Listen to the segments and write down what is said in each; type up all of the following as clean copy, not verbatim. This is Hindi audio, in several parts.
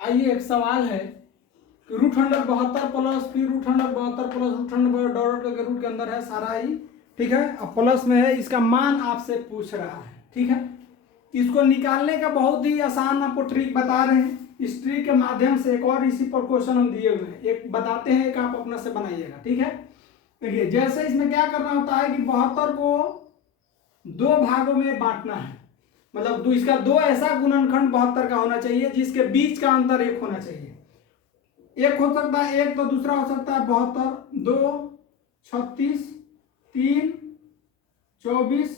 आइए एक सवाल है कि रूट अंडर 72 प्लस फिर root under 72 plus root under dot करके रूट के अंदर है सारा ही, ठीक है। अब प्लस में है, इसका मान आपसे पूछ रहा है, ठीक है। इसको निकालने का बहुत ही आसान आपको ट्रिक बता रहे हैं। इस ट्रिक के माध्यम से एक और इसी पर क्वेश्चन हम दिए हुए हैं, एक बताते हैं, एक आप अपना से बनाइएगा, ठीक है। देखिए जैसे इसमें क्या करना होता है कि 72 को दो भागों में बांटना है, मतलब इसका दो ऐसा गुणनखंड 72 का होना चाहिए जिसके बीच का अंतर एक होना चाहिए। एक हो सकता है एक, तो दूसरा हो सकता है 72, 2, 36, 3, 24,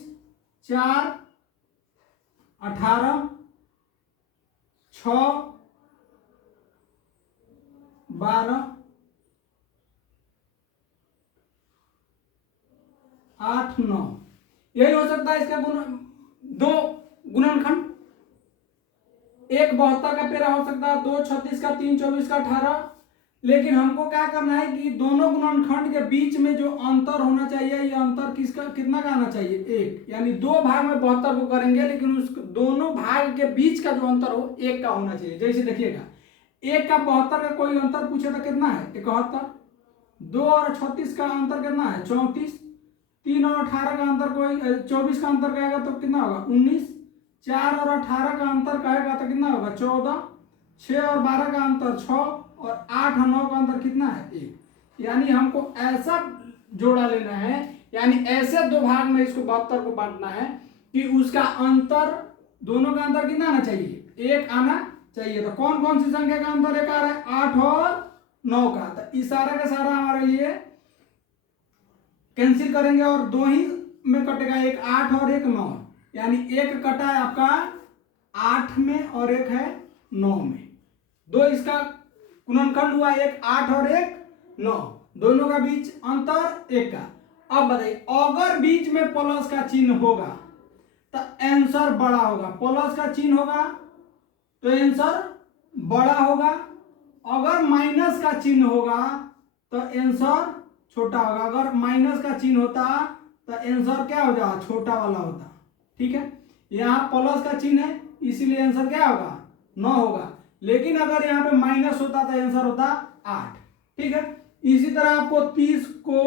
4, 18, 6, 12, 8, 9, यही हो सकता है इसका दो गुणनखंड। एक 72 का पेरा हो सकता है, 2 36 का, 3 24 का, 18। लेकिन हमको क्या करना है कि दोनों गुणनखंड के बीच में जो अंतर होना चाहिए, ये अंतर किसका कितना का आना चाहिए, एक। यानी दो भाग में 72 को करेंगे लेकिन उस दोनों भाग के बीच का जो अंतर हो एक का होना चाहिए। जैसे देखिएगा, एक का 72 का कोई अंतर पूछे तो कितना है, 71। 2 और 36 का अंतर कितना है, 34। 3 और 18 का अंतर कोई 24 का अंतर कहेगा तो कितना होगा, 19। 4 और 18 का अंतर कहेगा तो कितना होगा, 14। 6 और 12 का अंतर 6 और 8 और 9 का अंतर कितना है, 1। यानी हमको ऐसा जोड़ा लेना है, यानी ऐसे दो भाग में इसको 72 को बांटना है कि उसका अंतर, दोनों का अंतर कितना आना चाहिए, एक आना चाहिए। तो कौन कौन सी संख्या का अंतर एक आ रहा है, 8 और 9 का। तो इस सारा का सारा हमारे लिए कैंसिल करेंगे और दो ही में कटेगा, एक 8 और एक 9। यानी एक कटा है आपका 8 में और एक है 9 में। दो इसका गुणनखंड हुआ, एक 8 और एक 9, दोनों का बीच अंतर एक का। अब बताइए, अगर बीच में प्लस का चिन्ह होगा तो आंसर बड़ा होगा, प्लस का चिन्ह होगा तो आंसर बड़ा होगा। अगर माइनस का चिन्ह होगा तो आंसर छोटा होगा। अगर माइनस का चिन्ह होता तो आंसर क्या हो जाएगा, छोटा वाला होता, ठीक है। यहाँ प्लस का चिन्ह है इसीलिए आंसर क्या होगा, 9 होगा। लेकिन अगर यहाँ पे माइनस होता तो आंसर होता 8, ठीक है। इसी तरह आपको 30 को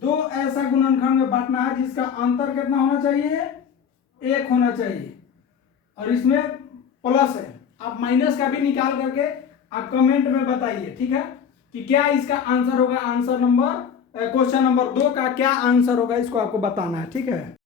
दो ऐसा गुणनखंड में बांटना है जिसका अंतर कितना होना चाहिए, 1 होना चाहिए, और इसमें प्लस है। आप माइनस का भी निकाल करके आप कमेंट में बताइए, ठीक है, कि क्या इसका आंसर होगा। आंसर नंबर क्वेश्चन नंबर 2 का क्या आंसर होगा, इसको आपको बताना है, ठीक है।